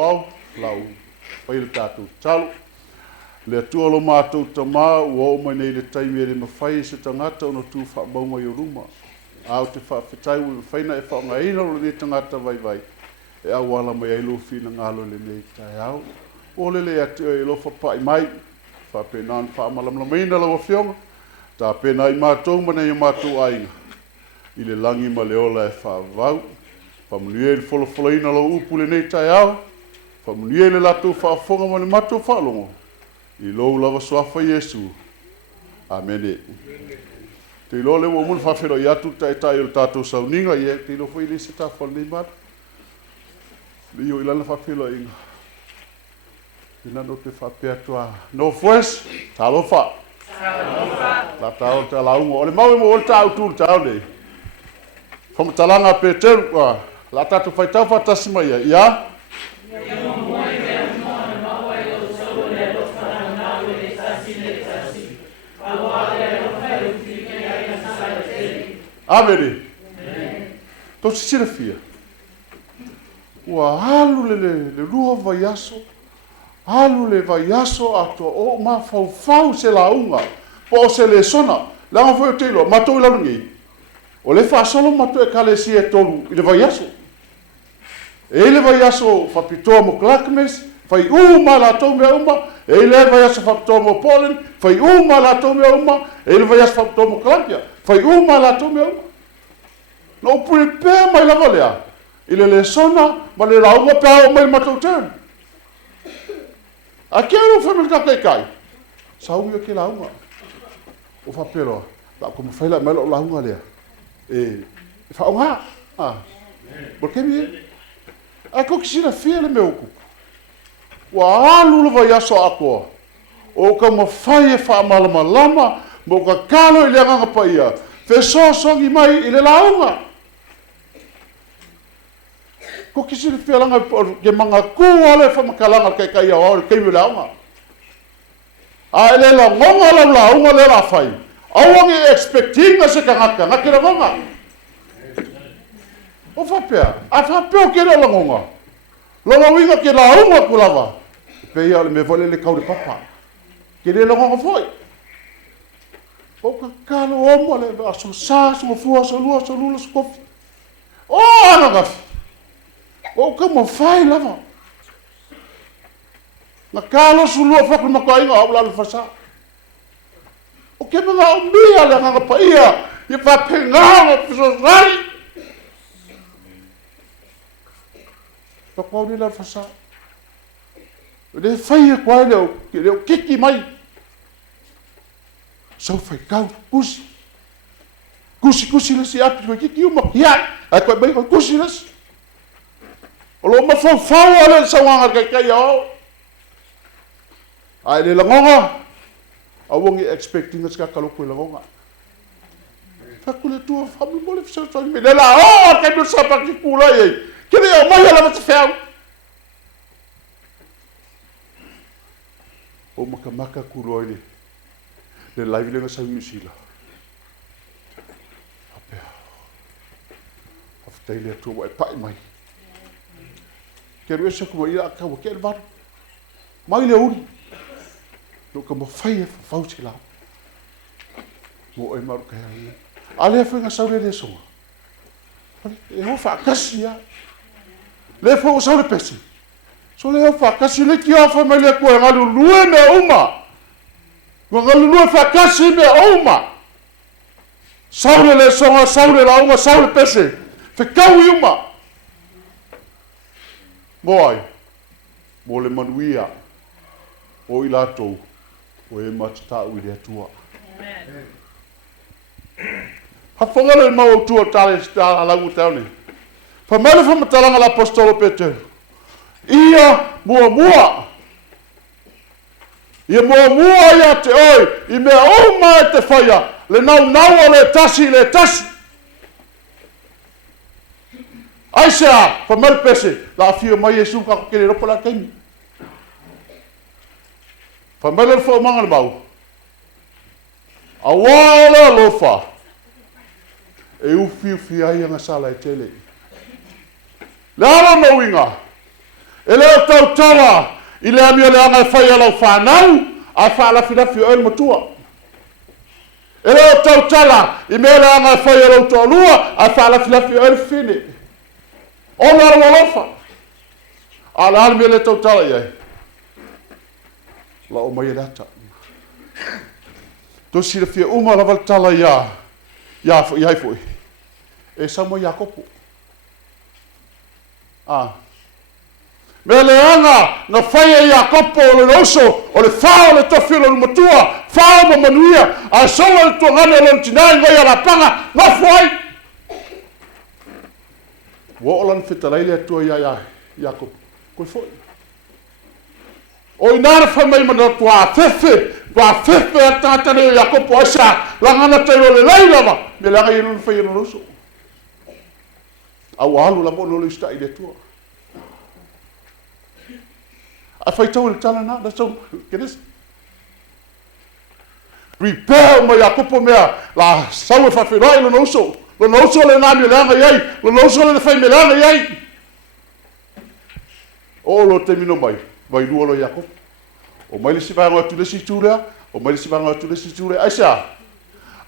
au lau pai le tātou talo. Le atua lo mātou tamā ua o mai nei le taimi e le mawhai se tangata ono tū whaamaunga i o ruma. Au te whawhetai ua whaina e whaongaina lo le tangata vai vai. E au ala mai ai lo whina ngalo le nei tai au. O le atu e lo whapai mai. Whapenan whaamalamlamaina lau a whionga. Tā pena i mātou mana i mātou ainga. I le langi ma le ola e whaavau. Whamunie le wholofoloina lau upu le nei tai au. Whamunie le latou whaafonga ma le mātou whaalongo. I lou lava soafa Yesu. Amen. Te ilo le ua mulu whawhero i atu tai tai o le tātou sauninga i e. Te ilo whaile se tā whalei mara. Le io ilana whawhero inga. Ina no te whapea tua. Northwest, Solofa. La tau te launga. O le mau mo o le tau tūru tau nei. Whamatalanga Peteru. La tātou whaitau whatasi mai ia. Ia? Amere. Tau sisira fia. Ua alu le rua vai aso. Alu le vai aso ato o ma fau se launga. Po se le sona. Langa foi o teilo. Matou i laungi. O le fa solo matou e kale si e tolu. I le vai aso. E le vai aso whapitoa mo klakmes. Fai uma la tau mea uma. E le vai aso whapitoa mo polen. Fai uma la tau mea uma. E le vai aso whapitoa mo klampia. Fai uma la tau mea uma. No pule pea mai lava lea. I le sona ma le launga pea o mai matou tēn. A kia ro whamil ka kai. Saunga ke launga. O whapero. La ko mo whaila mai lo launga lea. E whaonga. Por ke mi? A ko kisira fia le me oku. Wa alu le vai aso akoa. O ka mo whai e whaamalama lama. Mo ka kalo i le anganga paia. Feso songi mai i le launga. Ko kisiri whialanga ke manga kuale whamakalanga kai au le kei launga. A ele la ngonga la launga le la whai. Awangi expecting se kangaka ngakira ngonga. O whapea. A whapea ke la ngonga. Longa winga ke launga kulava. Pea le me vole le kau de papa. Ke le ngonga foi. O ka kalo omo le aso sa so fua so lua so lula so kofi. O anagafi. O ka mo fai lava. Na kalo sulua fa kuma ko inga au la fasa. O ke mga umbia le nga pa ia, i fa penga o so rai. Pa ko ni la fasa. Le fai ko le kiki mai. So fai kau kusi. Kusi le si api ko kiki uma. Ya, ai ko bai ko kusi le. O lo ma fau ale sawanga kai au. Ai le langonga. Awongi expecting ska kaloko langonga. Fakule tu famu mole fsa so me le la o ka do sa pa ki kula ye. Kile o mai la ma fau. O maka kulo ile. Le live le sa misila. Apea. After ile tu wa pa mai. Quero esse como ir a cabo que bar. Mai le uri. No como fai fau se lá. Mo e maru ka. Ale foi nga saure de so. E ho fa kasia. Le fo saure pesi. So le ho fa kasi le ki ofa mai le ko ngalu lue me uma. Ngalu lue fa kasi me uma. Saure le songa saure la uma saure pesi. Fe kau uma. Moi, mo le manuia, o i latou, o e matatau i le atua. Hawhanga le mau tua tale sta alangu taune. Whamele whamatalanga la apostolo Peter. Ia mua. Ia mua ia te oi, i mea oma e te whaia, le nau le tasi. Aisha, whamele pese, la fia mai e suka kere ropa la kaimi. Whamele le whaumanga le mau. Awala lofa. E ufi ai anga sala e tele. Le ala no inga. E leo tautala i le amia le anga e whai alau whanau a whaalafilafi o ele matua. E leo tautala i mea le anga e whai alau tolua a whaalafilafi o ele whine. O na rawalofa. A la almia le tautala iai. La o mai rata. Tosi le fia uma la valtala ia fo iai foi. E samo ia kopo. Me le anga na whaia ia kopo o le roso o le whao le tofilo le matua whao ma manuia a soa le tuangane o le tinai ngai a la panga na fuai. Wa o lan fitalai le atua ia kopo. Koi foi. O inara whamai mana tua fefe a tātane o Iakopo aisa langana tairo le leilama me langa i runa whai i roso. Au alu la mono le ista i le tua. A whai tau le tala na tau kenes. Prepare ma Iakopo mea la sau e whawhirai le noso. Le noso le nā me langa iai. Le noso le whai me langa iai. O lo te mino mai. Vai lua lo Iakopo. O mai le sivanga atu le siturea, o mai le sivanga atu le siturea. Aisa,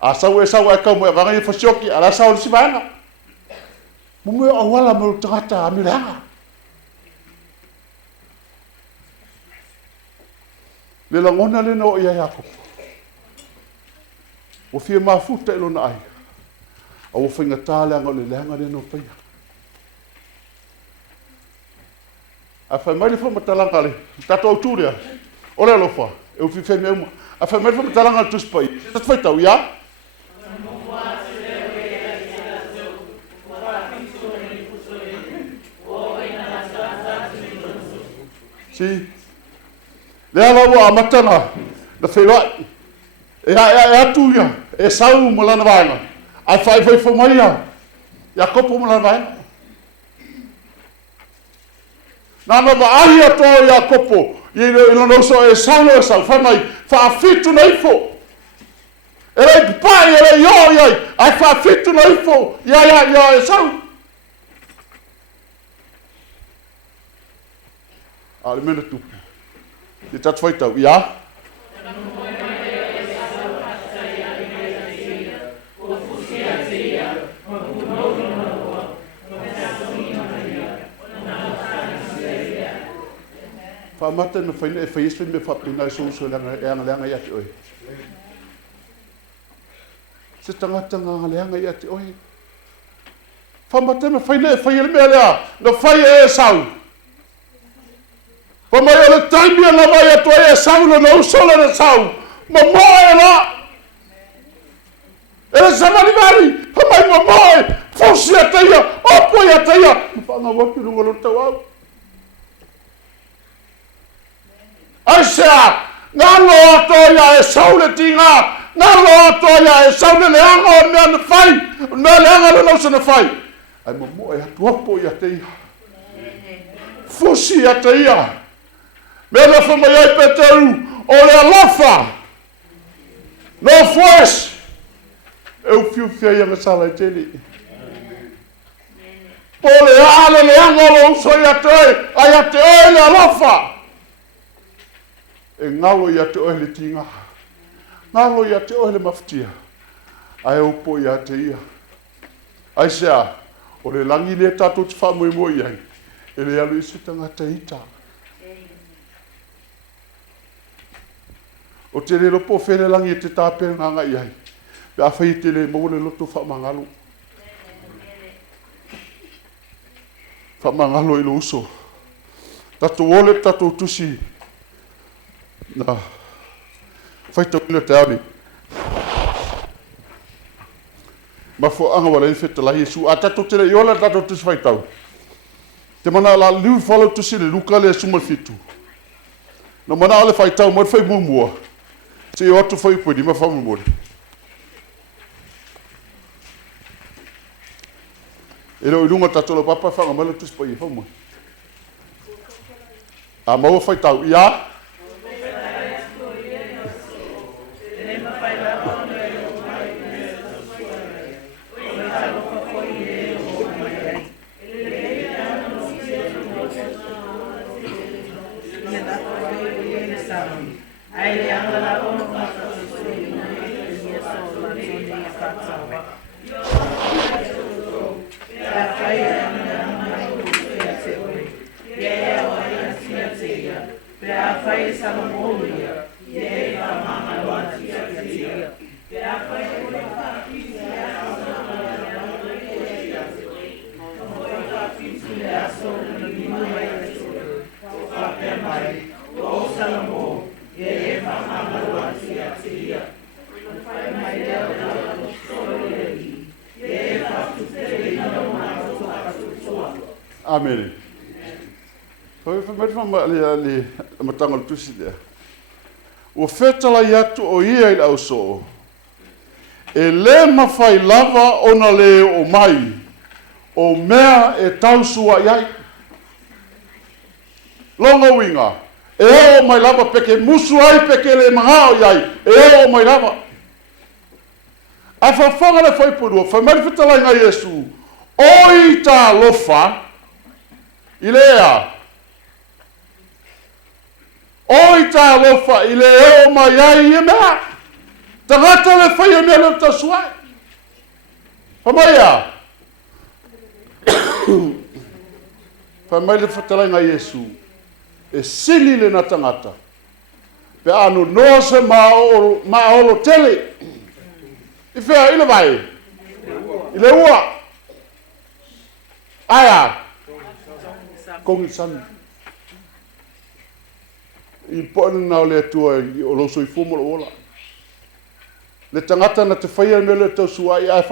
a sau e kau mo e vanga i whasioki, a la sau le sivanga. Mumu e awala mo tangata a milanga. Le langona le no ia Iakopo. O fia mafuta ilo na ai. A o whainga tāleanga o le leanga le no whainga. A whai mai le whamatalanga le, tato au tūrea. O le alofa, e ufi whai meuma. A whai mai le whamatalanga le tuspai. Tat whai tau, ia? Si. Le alawa a matanga, na whairai. E atu ia, e sau mo lana vaenga. A whai whamai ia. Ia kopo mo lana vaenga. Nana maahi atoa ia kopo, i lono so e sau, whamai, whaafitu na ifo. E rei pipai, e rei ioi, ai whaafitu na ifo, ia e sau. A le mena tupu. I tatu whaitau, ia? Whamata na whaina e whaiswe me whapina e souso leanga i ate oi. Se tangata ngā leanga i ate oi. Whamata na whaina e whaile mea lea, na whai e sau. Whamai o le taimia na mai atu e sau na nausola na sau. Ma moe e la. E le samani mari, whamai ma moe, fosi a teia, opo i a teia. Ma whanga wapi runga lo tau au. Aisea, ngalo atoia e saule tinga, ngalo atoia e saule leanga o mea na whai, mea leanga na nausa na whai. Ai mamo e atu apo i a teia. Fusi a teia. Mea na whamai ai petau, o le alofa. No fues. E ufiu fia i anga sala i teli. Po le ale leanga o uso i a te, ai a te oe le alofa. E ngalo i ate oe le tinga. Ngalo i ate oe le maftia. Ai upo i ate ia. Ai sea, o le langi le tato te wha mo i ai. E le alu isi tangata ita. O te le lopo where langi e te tāpe nganga i ai. Pe a whai te le mo le loto wha mangalo. Wha mangalo i lo uso. Tato ole tato tusi. Na, whai tau ina te auni. Ma fo anga wala i wheta lahi su. A tato tere i ola tato tusi whai tau. Te mana la liu whalo tusi le luka le sumal fitu. Na mana ale whai tau mo whai mumua. Se i otu whai pudi ma whai mumua. E reo i runga tato lo papa whanga mala tusi pa i whai mumua. A maua whai tau. Ia? Amen. Hoi whamai le matanga le tusi lea. Ua whetala i atu o ia i au so. E le mawhai lava ona le o mai. O mea e tausua iai. Longa winga. E o mai lava peke musu ai peke le mangao iai. E o mai lava. A whawhanga le whaipurua. Whamai whetala i ngai Yesu. Oi ta lofa. Ilea. Oi ta lofa ile o mai ai e mea. Tangata le whaia mea le tasuai. Whamaia. Whamai le whatalai ngai Yesu. E sili le na tangata. Pe anu noa se maolo tele. I whea ile vai. Ile ua. Aya. Kongi sani. I po'ana nao le atua o loso I fumo lo ola. Le tangata na te whaia me le tau suai ai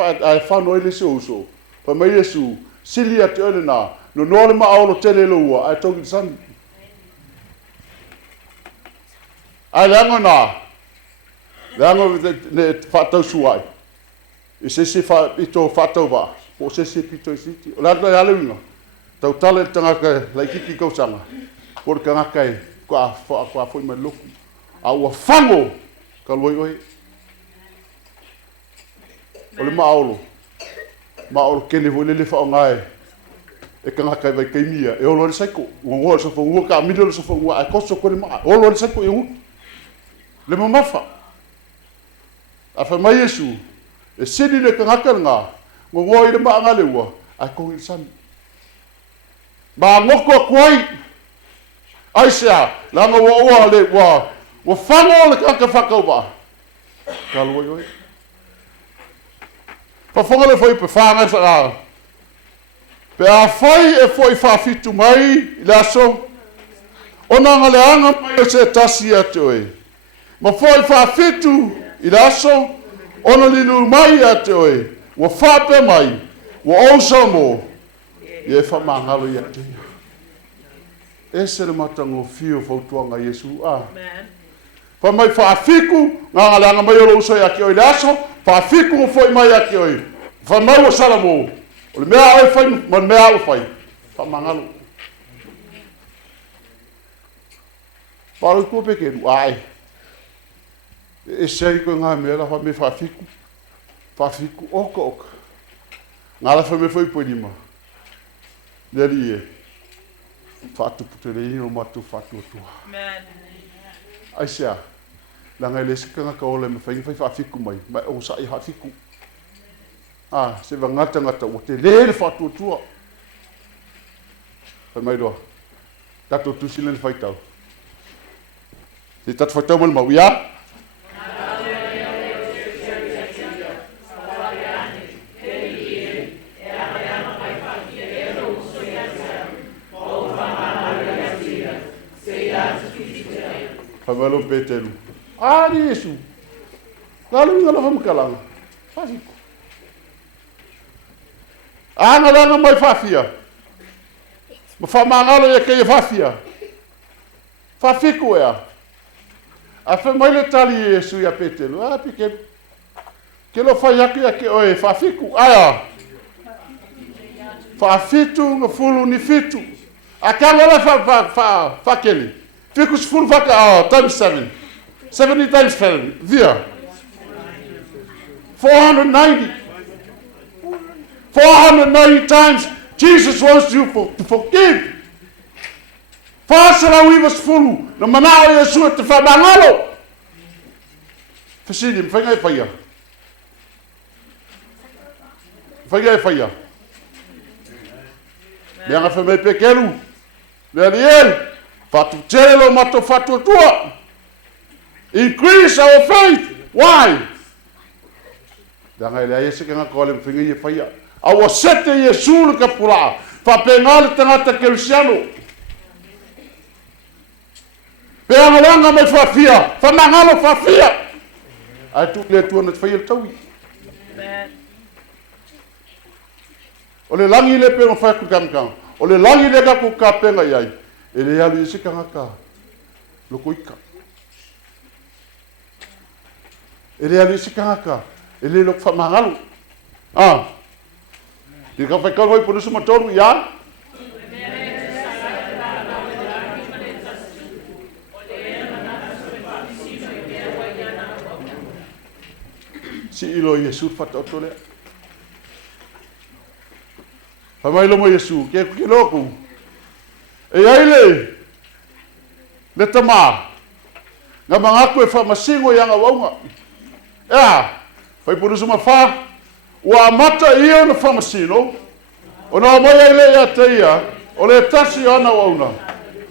whanau ele se uso. Pa mai Yesu, sili a te ole nā, no noa ma aolo tele lo ua, ai tongi sani. Ai leanga nā, leanga ne whatau suai. I se pito whatau wā, o se pito I siti. O lata e alewinga, tau tale tangaka laikiki kausanga. Por ka ngakai kwa foi mai loku. A ua whango ka loi oi. O le maolo. Maolo kene vo lele whao ngai. E ka ngakai vai kaimia. E olo le saiko. Ua sa whangua ka amida le sa whangua. A koso kore maa. Olo le saiko e ngut. Le mamafa. A whamai Yesu. E sedi le ka ngakai ngā. Ngā i le maa ngale ua. A kongi sani. Ma ngoko kuai. Aisha, langa wa le wa whango le kaka whakau ba. Ka loi oi. Pa whanga le whai pe whanga whaka. Pe a whai e whai whawhitu mai I le aso. Ona ngale anga mai o se tasi atu oi. Ma whai whawhitu I le aso. Ona linu mai atu oi. Wa whape mai. Wa ousa mo. Ie whamangalo I atu. Ese le matango fio fautuanga Yesu. Amen. Pa mai whaafiku, ngā ngaleanga mai o lo uso ia ki oi le aso, whaafiku o foi mai ia ki oi. Whamau o salamo. O le mea oi whai, man mea o whai. Whamangalo. Paru kua pekeru, ai. E sei koe ngā mea la whame whaafiku. Whaafiku oka oka. Ngā la whame whai poinima. Neri e. Fatu putele ino matu fatu tua. Amen. Aisha, langa le sikanga ka ole me fai whaafiku mai, mai o sa I haafiku. Se wangata ngata o te lele fatu tua. Pai mai doa, tato tusile le fai tau. Se tatu fai tau mal mau, ia? Pamelo petelu. Ni Yesu. Lalu ngala famkalanga. Fafiku. Ngala mai fafia. Ma famangalo e ke fafia. Fafiku ya. A fe mai le tali Yesu ya petelu. Pike. Ke lo fai yake yake oe fafiku. Aya. Fafitu ngafulu ni fitu. Akangala fa keli. Ficus full vaka times 7. 70 times 7. Via. 490. 490 times Jesus wants you to forgive. Fasalawi masfulu na manao Yesu te whamangalo. Fasini, mwhainga e whaia. Whainga e whaia. Mea ngā whamei pekelu. Mea riel. Fatu telo mato fatu tua. Increase our faith. Why? Danga ele Yesu ka kole mwhainga e whaia. Awa sete Yesu le kapura. Whapengale tangata Kristiano. Peangalanga mai whawhia. Whamangalo whawhia. Ai tu le tuana te whaia taui. O le langi le penga whai kukamkang. O le langi le kaku ka penga iai. E le alu isi ka ngaka. Loko ika. E le alu isi ka ngaka. E le loko whamangalo. Di ka whai kauroi ponusu matoru ia. Si ilo Yesu whataoto lea. Hamailo mo Yesu, ke kukiloku. E aile, le tama, nga mangaku e whamasingo yanga waunga. Ea, whai purusu mawha, ua mata ia na whamasino, o na moia ile ia teia, o le tasi ana wauna.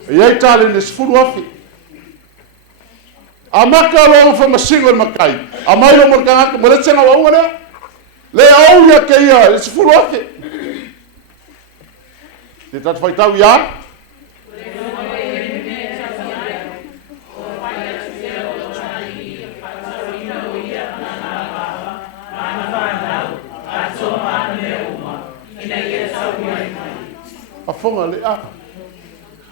E iei tali ne sifuru afi. A maka longa whamasingo na makai. A mailo mo kangaka, mo le tsenga waunga lea. Le au ia ke ia, le sifuru afi. Te tatu whai tau ia? A whonga le a.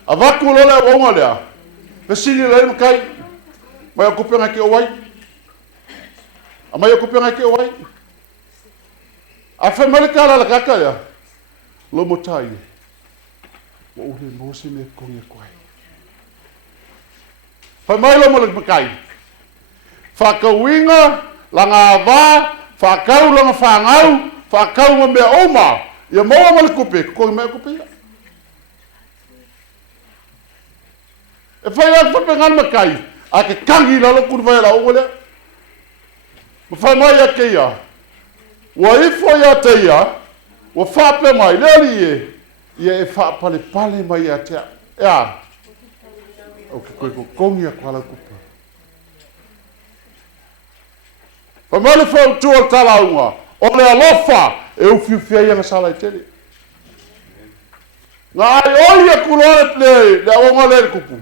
A waku lola e waunga lea. Pesini le makai. Mai a kupenga ke o wai. A mai a kupenga ke o wai. A whamarikara la kaka ia. Lo motai. Wa ule mose me konge kwai. Whamailo mo le makai. Whakawinga, langa wā, whakau langa whangau, whakau ma mea oma. Ia maua ma le kupe, konge mea kupe ia. E whai a whapengan makai, a ke kangi lalo kuru vai la ongo lea. Ma whamai a ke ia. Wa ifo ia te ia, wa whape mai, leali e. Ia e whaapale pale mai a tea. Ea. O ke koe ko kongi a kwa la kupe. Whamale whau tua talaunga. O le alofa e ufiufia ia ngasala i tele. Ngā ai oi a kuroare plei, le aonga le kupu.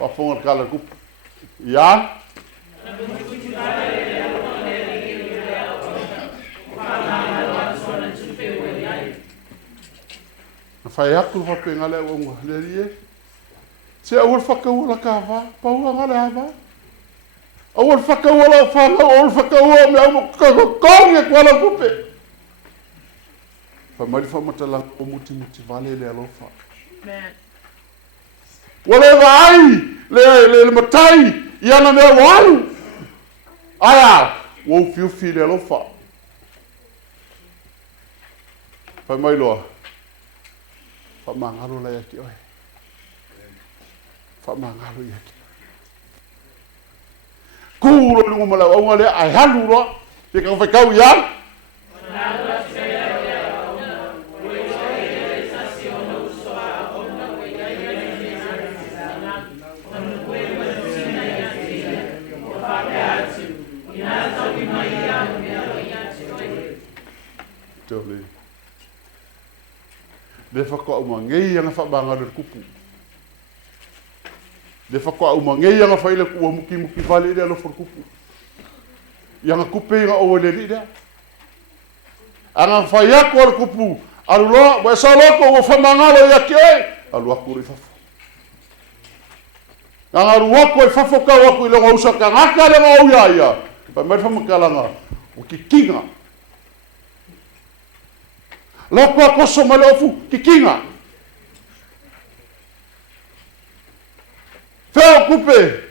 Wafonga kala kupu. Ia? Whai aku whape ngale aonga le rie. Se awal whakaua la kawa, paua ngale hawa. Awal whakaua la whanga, awal whakaua me au kakonge kwa la kupe. Whamari whamatalang o muti vale le alofa. Wale vai, le matai, iana mea walu. Aya, wau fiufi le alofa. Whamai loa. Whamangalo la yaki oi. Whamangalo yaki. Kuro lungu mala aunga le ai halu roa. Te ka whakau ia. Tole. Le whakau mangei anga whabanga le kupu. Le whakau mangei anga whaile kua muki vale rea lo whakupu. Ianga kupe inga o le rea. Anga whaiako al kupu. Aluloa, wa sa loko o whamangalo ia ke. Aluaku ri whafo. Anga ruako e whafo ka waku i longa usaka. Ngaka lenga o ia ia. Pa mai whamakalanga. O ki kinga. Loko a koso male ofu ki kinga. Feo kupe.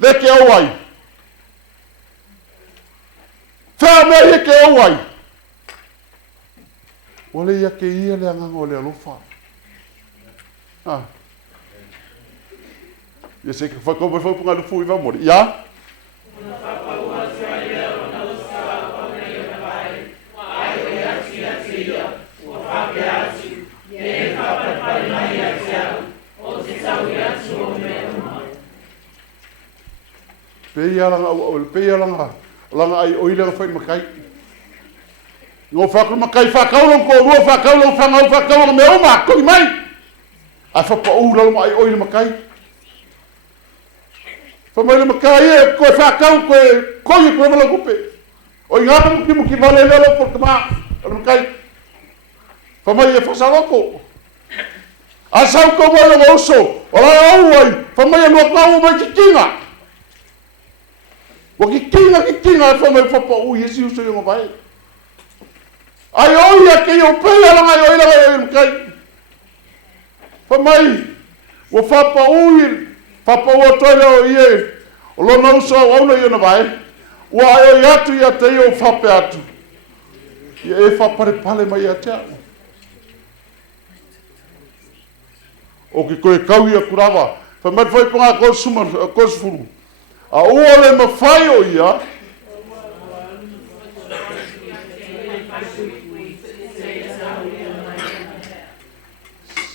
Leke awai. Feo me heke awai. Wale ia ke ia le angang o le alofa. Ia se ka whakau mai whaupunga lu fui whamori. Ia? Pei alanga au pei alanga ai oilega whai makai. Ngō whakau makai whakau long ko rua whakau long whangau whakau long mea uma koi mai. Ai whapa ura long ai oile makai. Whamaile makai e koe whakau koe koi koe wala kupe. Oi ngāna muki vale lelo por kama ala makai. Whamai e whasaloko. Asau ko wala ngauso. Ola au ai. Whamai e nuakau mai kikinga. Wa kikinga whamai whapa ui esi uso yunga vai. Ai oia ke o pei alanga ai oila ai makai. Whamai. Wa whapa ui. Whapa ua toile o ie. O lona uso au auna yuna vai. Wa ai oi atu ia te o whape atu. Ia e whapare pale mai a te au. O ki koe kaui a kurawa. Whamai whaipunga kosfuru. A ua le mawhai o ia.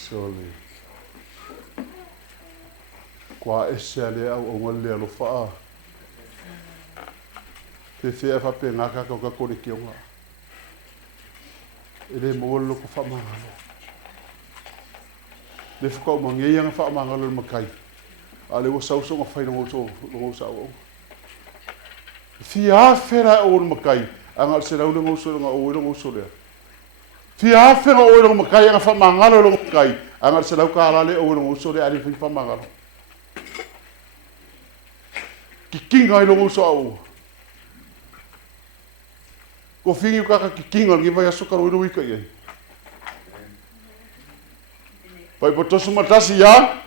Soli. Kwa ese ale au o ngale alo faa. Te whea whape ngaka kau ka kore ki onga. Ele mawalo ko wha mangalo. Le whakau mangeanga wha mangalo le makai. Ale o sauso nga whaina ngō sao. Fia whera o le makai. Anga se rau le ngōso nga o le ngōso lea. Fia whera o le makai anga wha mangalo le makai. Anga se rau ka alale o le ngōso lea ari wha mangalo. Ki kinga i le ngōso au. Ko whingi kaka ki kinga ngi vai aso karo iru ika iei. Pai po tosu matasi ya.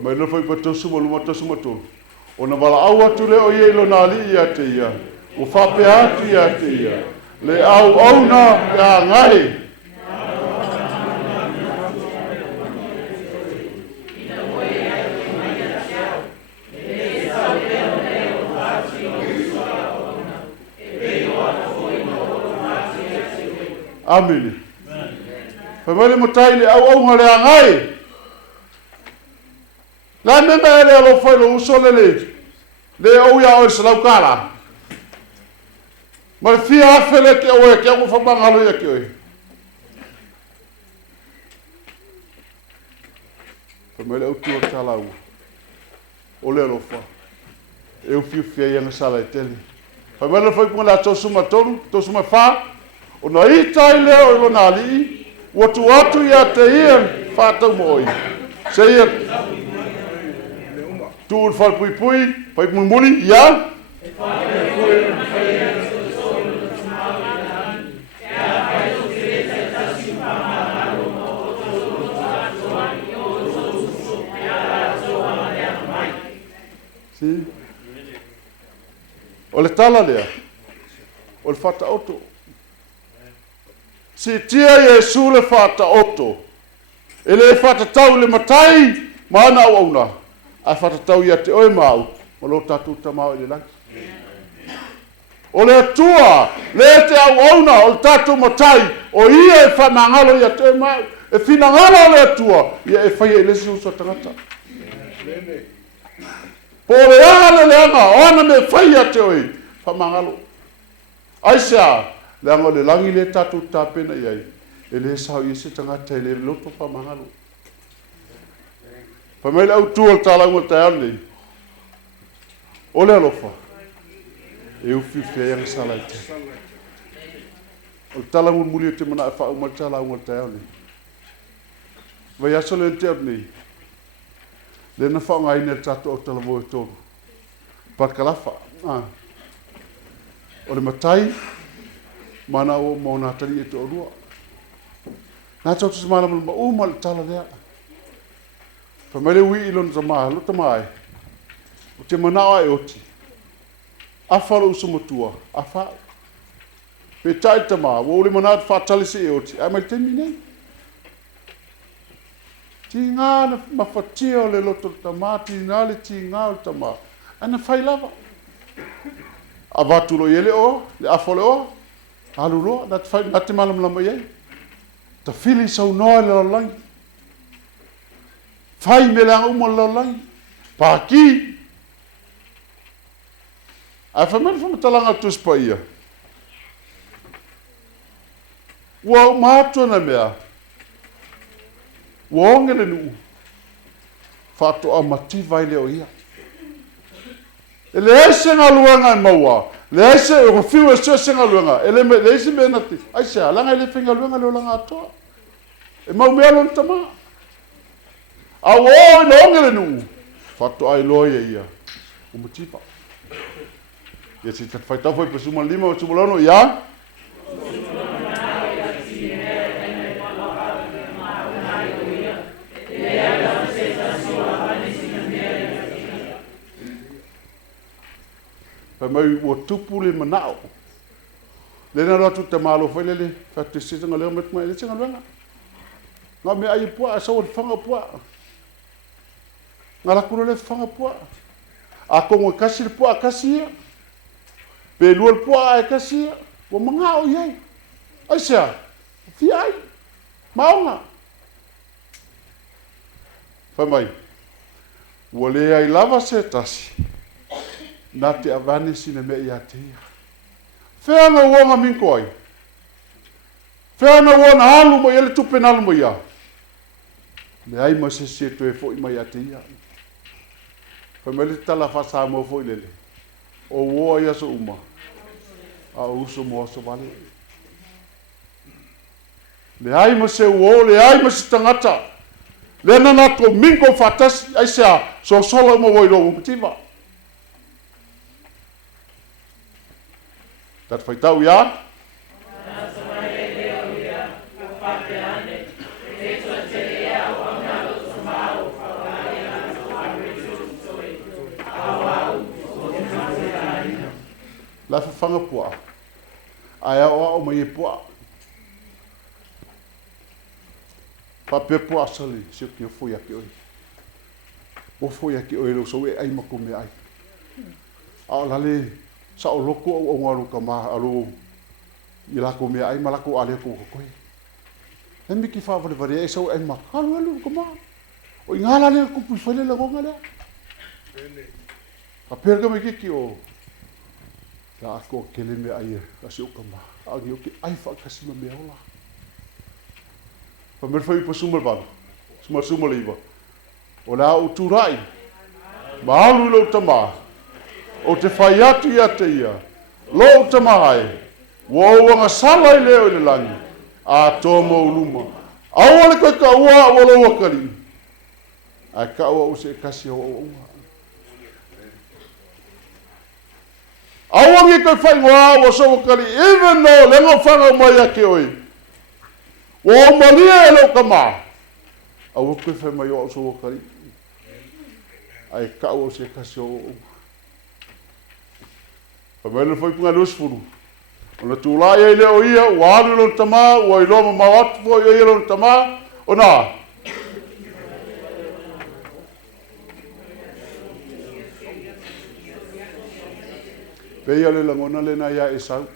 Mai lo foi patosu mo luma tosu matulu. Ona wala au atu le o ye lo nali ia te ia. O whape atu ia te ia. Le au na ia ngai. Amini. Whamare mo tai le au ngale a ngai. La me me le alo foi lo uso le o ya o se laukala. Ma fia afele ke o ke o fa bangalo ya ke o. Fa me le o tu tala o le lo fa. E o fia yang sala tele. Fa me le foi com la tosuma tolu, tosuma fa. O na ita le o lo nali. O tu atu ya te ia fa tau moi. Se ia tu fal pui, pai mumuni, ya? Si. O le tala lea. O le fata oto. Si tia Yesu le fata oto. E le fata tau le matai, maana au auna. A whatatau ia te oe mau, o lo tatu tamau i le langi. O le atua, le te au auna, o le tatu matai, o ia e whamangalo ia te oe mau. E whinangalo le atua, ia e whai e lesi uso tangata. Po le anga le anga, o ana me whai ia te oe, whamangalo. Aisea, le anga le langi le tatu tapena iai, e le sao i se tangata e le loto whamangalo. Pamela au tu al tala ngol taale. Ole alofa. E u fife yang salaite. O tala ngol muli te mana fa o tala ngol taale. Vai aso le te nei. Le na fa ngai ne tato o tala mo to. Pat kalafa. Ole matai mana o mo na tali e to rua. Na tau tu mana mo o mal tala le. Pamele wi ilon sama lo tamai. o te manao e oti. Afalo usumotua, afa. Pe tai tama, wo ule manao fatali se e oti. Ai mai temi nei. Ti ngā na mafatia o le loto tama, ti ngā le ti ngā o tama. Ana fai lava. A watu lo yele o, le afole o, alu lo, na te malam lama yei. Ta fili sau noa le lalangi. Fai me le uma le lalangi. Paki. A whamena whamatalanga tuspa ia. Ua mātua na mea. Ua ongele nuu. Whato a mati vai leo ia. E le ese ngā luanga e maua. Le ese e rofiu e se ngā luanga. E le ese me nati. Ai se alanga e le whenga luanga leo langa atoa. E mau mea lon tama. A ua o le ongele nuu. Whato ai loia ia. O matipa. Ia si tat whaitau whai pa suma lima o suma lono ia. Pai mai ua tupu le manao. Le na ratu te malo whai lele. Whate sitanga leo met mai le tinga luanga. Ngā mea ai pua a sawa whanga pua. Ngā lakura le whanga pua. A kongo kasi le pua a kasi ia. Pe lua le pua a kasi ia. Wa mangao iai. Ai sea. Fi ai. Maonga. Whai mai. Ua le ai lava se tasi. Nā te avane sina mea ia te ia. Whenga uonga minko ai. Whenga uona halu mo ele tupe nalu mo ia. Me ai ma se se to e fo i mai ia te ia. Whai mai le tala whasa mo fo i lele. O woa ia so uma. A uso mo aso vale. Le ai ma se uo, le ai ma se tangata. Le nanato minko fatasi, ai sea, so solo mo voi logo mtiva. Dat whaitau ia. La whanga pua. Ai aoa o mai e pua. Pape pua sali, sio ki o foi aki oi. O foi aki oi lo so e ai mako me ai. Ao lale sa o loko o ngaru ka ma alo i lako me ai malako ale ko koe. E mi ki whawale vare e sau ai ma halu alu ka ma. O i ngala le kupu i whale la gonga lea. A perga me kiki o la ako kele me ai kasi o ka ma. Agi o ki ai whakasi ma mea ola. Pa mer whai pa sumar bana. Sumar iwa. O la o turai. Ma halu ilo tama. O te whai atu ia te ia. Lo tamahai. Wauanga sala i leo i le langi. A tō mo uluma. Aua le koe ka ua o lo wakari. Ai ka ua o se kasi o unga. Aua ngi koe whai ngā o so wakari. Even though lengo whanga mai ake oi. O malia e lo kama. Aua koe whai mai o so wakari. Ai ka ua o se kasi o unga. Pamela foi punga dos furu. Ona tula ia leo ia, walu lo tama, wa iloma mawatu fo ia lo tama, ona. Peia le langona le na ia esau.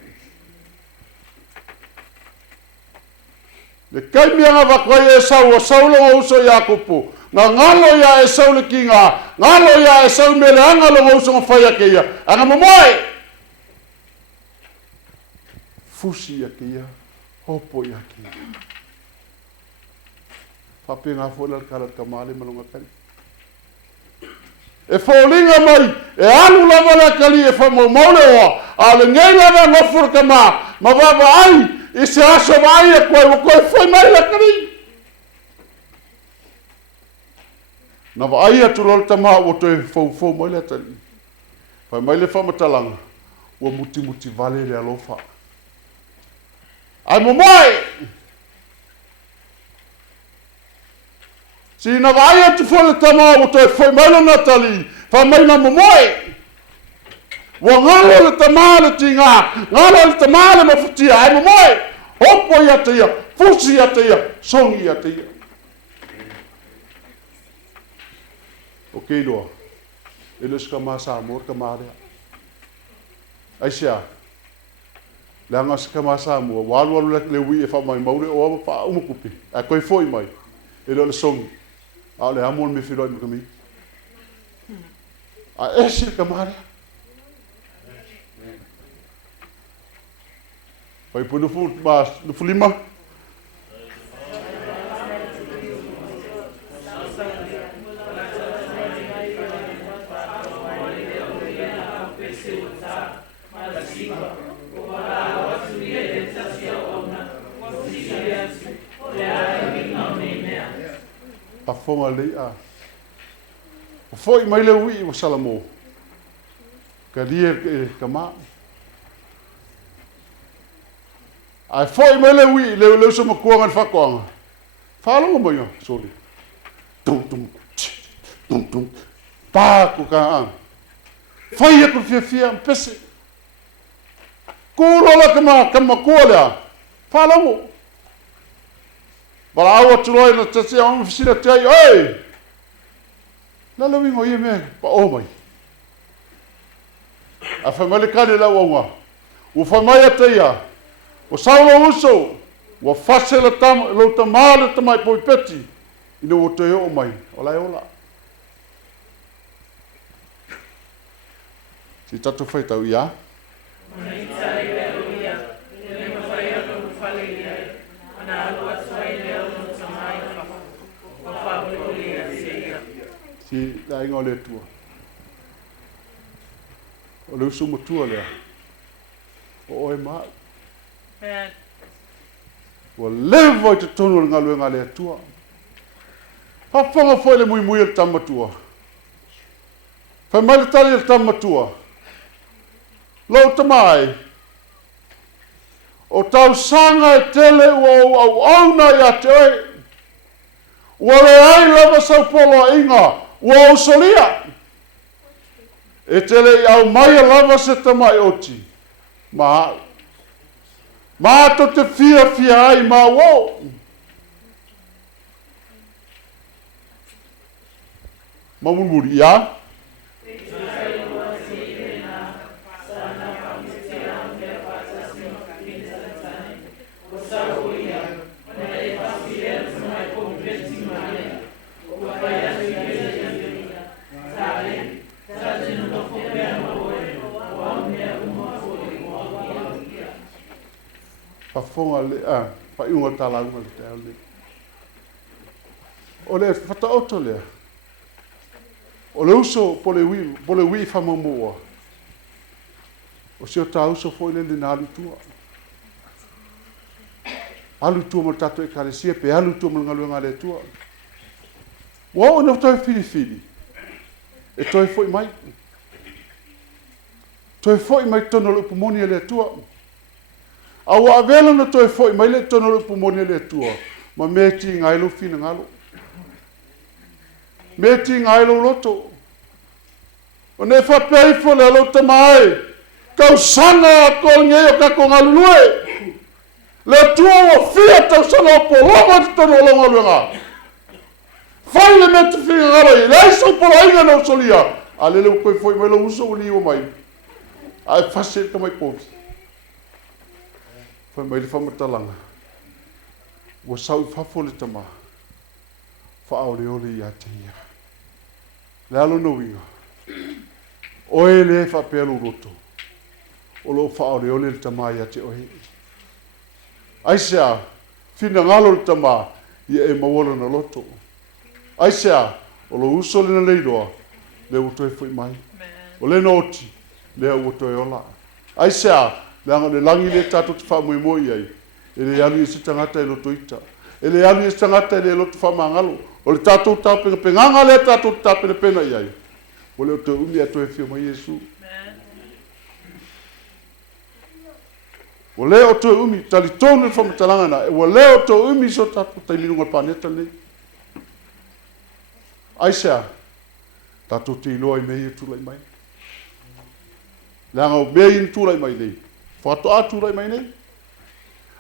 Le kai mianga vakoe esau, o saulo o uso Yakopo. Nga ngalo ia esau le kinga, ngalo ia esau mele anga lo uso ngafaya ke ia. Anga mamoe. Fusi ia ke ia, hopo ia ke ia. Pape ngā whola kara kamale malunga kari. E whaulinga mai, e alu lava la kari e whamau maule oa, a le ngei lava ngofur kama, ma wawa ai, i se aso mai e koe, wa koe whai mai la kari. Na wa ai atu lol tama, wa toi whau mai la tari. Whai mai le whamatalanga, wa muti vale le alofa. Ai momoe. Si na vai atu fole tama o toi foi mai na tali. Whamaina momoe. Wa ngalo le tamale tinga. Ngalo le tamale mafutia. Ai momoe. Hopo ia te ia. Fusi ia te ia. Songi ia te ia. Okay doa. Ilus ka masa amor ka marea. Aisia. Langa se ka masa amor. Walu le wi e whamai maure o pa umukupi. A koe foi mai. Ilo le songi. A le amor me filoi me kami. A ese ka marea. Pai punu fu mas fu lima. Fonga lea. Foi mai le wi o salamo. Ka lie ka ma. Ai foi mai le wi le so mo kuanga fa kuanga. Falo mo yo, sorry. Tum tum. Tum tum. Pa ku ka. Foi e ku fia pese. Ku rola ka ma kuola. Falo mo. Bara awa tuloi na tasi a mfisina te ai, oi! Lala wingo ie me, pa o mai. A whamale kane la wonga. O whamai a te ia. O saulo uso. O whase la lo tamale tamai poi peti. Ina o te o mai. Ola e ola. Si tatu whai tau ia. Mai tai leo ia. Ele ma whai alo mu whale ia. Ana alu atuai leo no tamai whako. O whako ia se ia. Si la ingo le tua. O le usu mo tua lea. O oe maa. O levo i te tonu le ngalu ngā lea tua. Whawhanga foi le mui le tamatua. Whamai le tali le tamatua. Lau tamai. O tau sanga e tele o au auna i ate oi. Ua le ai lava sau polo a inga. Ua o solia. E tele i au mai lava se tamai oti. Maa. Maa to te fia ai maa wo. Mamumuri ia. Fonga le pa inga tala uma le te ale. O le fata oto le. O le uso po le wi fa momoa. O se o ta uso foi le na alu tua. Alu tua mo tato e karesia pe alu tua mo ngalu ngale tua. Wa o no toi fili. E toi foi mai. Toi foi mai tono lo pumoni le tua. Awa avela na toi foi mai le tono lo pumoni le tua. Ma meti ngai lo fina ngalo. Meti ngai lo loto. O ne fa pei fo le lo tamai. Kau sanga ko nge ka ko ngalue. Le tua o fia tau sanga po loma tono lo ngalu. Fai le meti fina ngalo. Lai so po inga no solia. Ale le ko foi mai lo uso li o mai. Ai fase ka mai pops. Foi mai le whamatalanga. Wa sau whafole tama. Whaore ole ia te ia. Le alo no winga. Oe le whapelu roto. O lo whaore ole le tama ia te ohe. Aisea, fina ngalo le tama ia e mawala na loto. Aisea, o lo uso le na leiroa. Le utoe fui mai. O le noti. Le utoe ola. Aisea, le langi le tatu te whamoimoi ai. E le alu i se tangata e loto ita. E le alu i se tangata e le loto whamangalo. O le tatu tapenga penganga le tatu tapena pena iai. O le o te umi ato e whio mai Yesu. O le o te umi tali tonu le whamatalanga na. O le o te umi so tatu tai minunga paneta nei. Aisea, Tatou te iloa I mei tūlai mai. Langa o mei tūlai mai nei. Whatoa tūlai mai nei.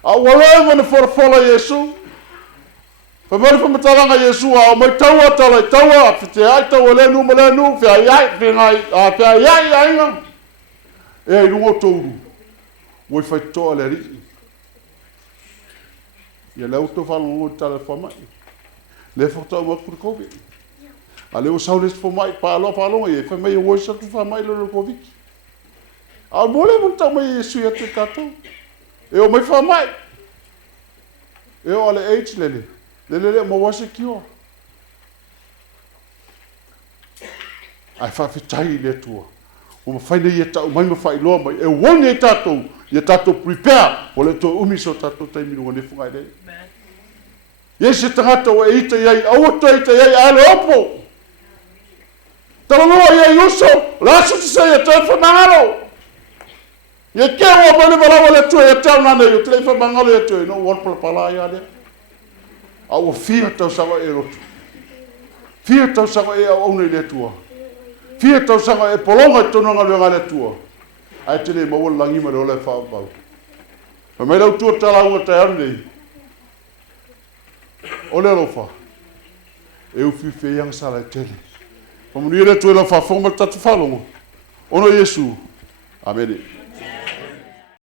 A walai mana wharafola Yesu. Whamari whamataranga Yesu a mai taua talai taua. White ai taua lenu ma lenu. Whia iai, whia iai ainga. E ai rungo touru. Woi whaitoa le rii. Ia leu to whalongo tala whamai. Le whatoa makuru kobe. A leo saules whamai pa aloa whalonga e. Whamai woi satu whamai lolo COVID. A mole mun tau mai Yesu ia te tatou. E o mai whamai. E o ale H lele. Lele mo wase kioa. Ai whawhitai le tua. O ma whaine ia tau mai ma whai loa mai. E wone e tatou. Ia tatou prepare. O le to umiso tatou taiminu ngane whangai rei. Ia se tangata o e ita iai. Aua ita iai ale opo. Talanoa iai uso. Lasu te sei e tau whamangaro. Ia kia ua mani malawa le tua ia tau nane. Ia tei whamangaro ia tua. No wan palapala ia lea. Aua fia tau sanga e rotu. Fia tau sanga e au nei le tua. Fia tau sanga e polonga e tonanga luenga le tua. Ai tene maua langima le ole whaabau. Ma mai lau tua tala ua tai anu nei. O le rofa. E ufi whianga sala e tele. Pamunire tua la whaafonga tatu whalonga. Ono Yesu. Amen.